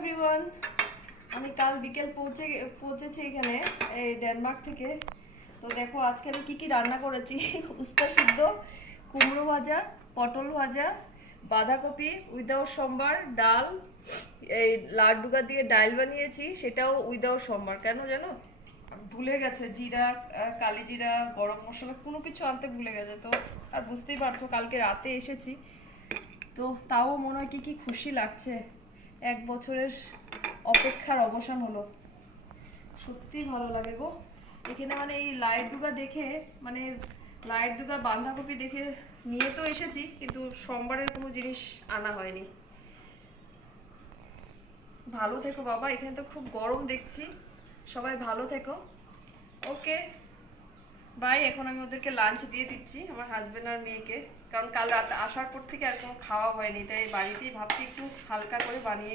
Everyone, আমি কাল বিকেল পৌঁছেছি এখানে এই ডেনমার্ক থেকে। তো দেখো আজকে আমি কি কি রান্না করেছি। উস্তা সিদ্ধ, কুমড়ো ভাজা, পটল ভাজা, বাঁধাকপি উইদাউট সম্বার, ডাল, এই লাড্ডুগা দিয়ে ডাল বানিয়েছি, সেটাও উইদাউট সম্বার। কেন জানো? ভুলে গেছে জিরা, কালি জিরা, গরম মশলা কোনো কিছু আনতে ভুলে গেছে। তো আর বুঝতেই পারছো কালকে রাতে এসেছি, তো তাও মনে হয় কি কি খুশি লাগছে। 1 বছরের অপেক্ষার অবসান হলো। সত্যি ভালো লাগে গো। এখানে মানে এই লাইট দুগা দেখে, মানে লাইট দুগা বাঁধাকপি দেখে নিয়ে তো এসেছি, কিন্তু সোমবারের কোনো জিনিস আনা হয়নি। ভালো থেকো বাবা, এখানে তো খুব গরম দেখছি। সবাই ভালো থেকো। Okay bye. এখন আমি ওদেরকে লাঞ্চ দিয়ে দিচ্ছি, আমার হাজবেন্ড আর মেয়েকে। কারণ কাল রাত আসার পর থেকে আর কোনো খাওয়া হয়নি, তাই বাড়িতেই ভাবছি একটু হালকা করে বানিয়ে